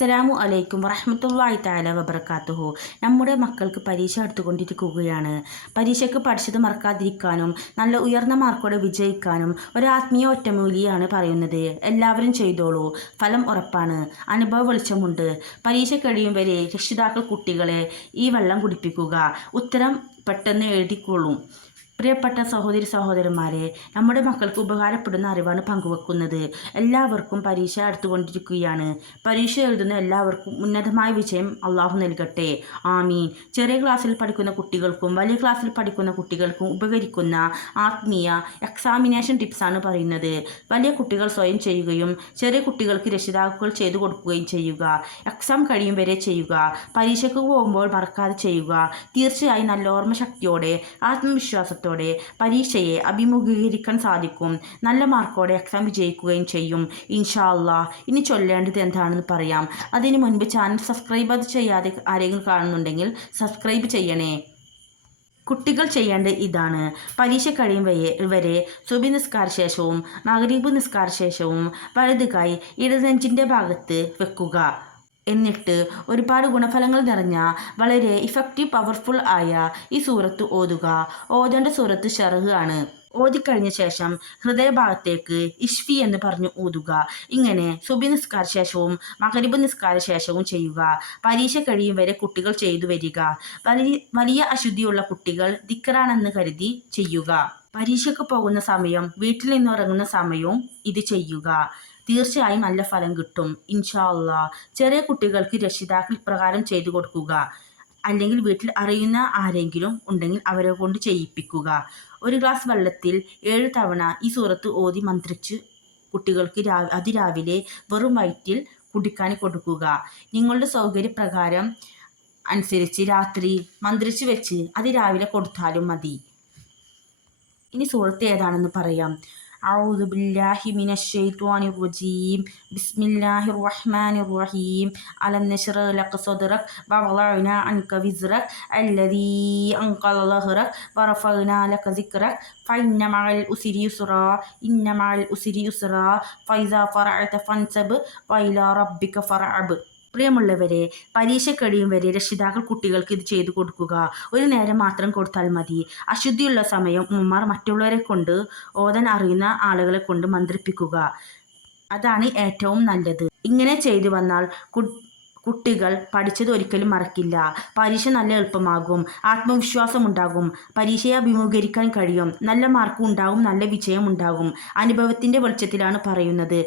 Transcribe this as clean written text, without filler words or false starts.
അസ്സലാമു അലൈക്കും വറഹ്മത്തുള്ളാഹി തആല വബറകാതുഹു. നമ്മുടെ മക്കൾക്ക് പരീക്ഷ അടുത്തുകൊണ്ടിരിക്കുകയാണ്. പരീക്ഷയ്ക്ക് പഠിച്ചത് മറക്കാതിരിക്കാനും നല്ല ഉയർന്ന മാർക്കോടെ വിജയിക്കാനും ഒരു ആത്മീയ ഒറ്റമൂലിയാണ് പറയുന്നത്. എല്ലാവരും ചെയ്തോളൂ, ഫലം ഉറപ്പാണ്. അനുഭവ വെളിച്ചമുണ്ട്. പരീക്ഷ കഴിയും വരെ രക്ഷിതാക്കൾ കുട്ടികളെ ഈ വെള്ളം കുടിപ്പിക്കുക. ഉത്തരം പെട്ടെന്ന് എഴുതിക്കൊള്ളും. പ്രിയപ്പെട്ട സഹോദരി സഹോദരന്മാരെ, നമ്മുടെ മക്കൾക്ക് ഉപകാരപ്പെടുന്ന അറിവാണ് പങ്കുവെക്കുന്നത്. എല്ലാവർക്കും പരീക്ഷ അടുത്തുകൊണ്ടിരിക്കുകയാണ്. പരീക്ഷ എഴുതുന്ന എല്ലാവർക്കും ഉന്നതമായ വിജയം അള്ളാഹു നൽകട്ടെ, ആമീൻ. ചെറിയ ക്ലാസ്സിൽ പഠിക്കുന്ന കുട്ടികൾക്കും വലിയ ക്ലാസ്സിൽ പഠിക്കുന്ന കുട്ടികൾക്കും ഉപകരിക്കുന്ന ആത്മീയ എക്സാമിനേഷൻ ടിപ്സാണ് പറയുന്നത്. വലിയ കുട്ടികൾ സ്വയം ചെയ്യുകയും ചെറിയ കുട്ടികൾക്ക് രക്ഷിതാക്കൾ ചെയ്തു കൊടുക്കുകയും ചെയ്യുക. എക്സാം കഴിയും വരെ ചെയ്യുക. പരീക്ഷയ്ക്ക് പോകുമ്പോൾ മറക്കാതെ ചെയ്യുക. തീർച്ചയായും നല്ല ഓർമ്മശക്തിയോടെ ആത്മവിശ്വാസത്തോടെ പരീക്ഷയെ അഭിമുഖീകരിക്കാൻ സാധിക്കും. നല്ല മാർക്കോടെ എക്സാം വിജയിക്കുകയും ചെയ്യും ഇൻഷാ അല്ലാഹ്. ഇനി ചൊല്ലേണ്ടത് എന്താണെന്ന് പറയാം. അതിനു മുൻപ് ചാനൽ സബ്സ്ക്രൈബ് ചെയ്യാതെ ആരെങ്കിലും കാണുന്നുണ്ടെങ്കിൽ സബ്സ്ക്രൈബ് ചെയ്യണേ. കുട്ടികൾ ചെയ്യേണ്ടത് ഇതാണ്: പരീക്ഷ കഴിയും വരെ സുബഹി നിസ്കാര ശേഷവും മഗ്‌രിബ് നിസ്കാര ശേഷവും വലത് കൈ ഇടനെഞ്ചിൻ്റെ ഭാഗത്ത് വെക്കുക. എന്നിട്ട് ഒരുപാട് ഗുണഫലങ്ങൾ നിറഞ്ഞ വളരെ ഇഫക്റ്റീവ് പവർഫുൾ ആയ ഈ സൂറത്ത് ഓതുക. ഓതേണ്ട സൂറത്ത് ഷറഹ് ആണ്. ഓതിക്കഴിഞ്ഞ ശേഷം ഹൃദയഭാഗത്തേക്ക് ഇഷ്ഫി എന്ന് പറഞ്ഞു ഊതുക. ഇങ്ങനെ സുബഹി നിസ്കാര ശേഷവും മഗ്‌രിബ് നിസ്കാര ശേഷവും ചെയ്യുക. പരീക്ഷ കഴിയും വരെ കുട്ടികൾ ചെയ്തു വരിക. വലിയ അശുദ്ധിയുള്ള കുട്ടികൾ ദിക്റാണെന്ന് കരുതി ചെയ്യുക. പരീക്ഷയ്ക്ക് പോകുന്ന സമയം വീട്ടിൽ നിന്ന് ഇറങ്ങുന്ന സമയവും ഇത് ചെയ്യുക. തീർച്ചയായും നല്ല ഫലം കിട്ടും ഇൻഷാ അല്ലാഹ്. ചെറിയ കുട്ടികൾക്ക് രക്ഷിതാക്കൾ ഇപ്രകാരം ചെയ്തു കൊടുക്കുക. അല്ലെങ്കിൽ വീട്ടിൽ അറിയുന്ന ആരെങ്കിലും ഉണ്ടെങ്കിൽ അവരെ കൊണ്ട് ചെയ്യിപ്പിക്കുക. ഒരു ഗ്ലാസ് വെള്ളത്തിൽ 7 തവണ ഈ സൂറത്ത് ഓതി മന്ത്രിച്ച് കുട്ടികൾക്ക് അതിരാവിലെ വെറും വയറ്റിൽ കുടിക്കാൻ കൊടുക്കുക. നിങ്ങളുടെ സൗകര്യപ്രകാരം അനുസരിച്ച് രാത്രി മന്ത്രിച്ച് വെച്ച് അതിരാവിലെ കൊടുത്താലും മതി. ഇനി സൂറത്ത് ഏതാണെന്ന് പറയാം. أعوذ بالله من الشيطان الرجيم بسم الله الرحمن الرحيم ألم نشرح لك صدرك ووضعنا عنك وزرك الذي أنقض ظهرك ورفعنا لك ذكرك فإن مع العسر يسرا إن مع العسر يسرا فإذا فرغت فانصب وإلى ربك فارغب. പ്രിയമുള്ളവരെ, പരീക്ഷ കഴിയും വരെ രക്ഷിതാക്കൾ കുട്ടികൾക്ക് ഇത് ചെയ്തു കൊടുക്കുക. ഒരു നേരം മാത്രം കൊടുത്താൽ മതി. അശുദ്ധിയുള്ള സമയം ഉമ്മമാർ മറ്റുള്ളവരെ കൊണ്ട് ഓതാൻ അറിയുന്ന ആളുകളെ കൊണ്ട് മന്ത്രിപ്പിക്കുക. അതാണ് ഏറ്റവും നല്ലത്. ഇങ്ങനെ ചെയ്തു വന്നാൽ കുട്ടികൾ പഠിച്ചത് ഒരിക്കലും മറക്കില്ല. പരീക്ഷ നല്ല എളുപ്പമാകും. ആത്മവിശ്വാസം ഉണ്ടാകും. പരീക്ഷയെ അഭിമുഖീകരിക്കാൻ കഴിയും. നല്ല മാർക്ക് ഉണ്ടാകും. നല്ല വിജയം ഉണ്ടാകും. അനുഭവത്തിൻ്റെ വെളിച്ചത്തിലാണ് പറയുന്നത്.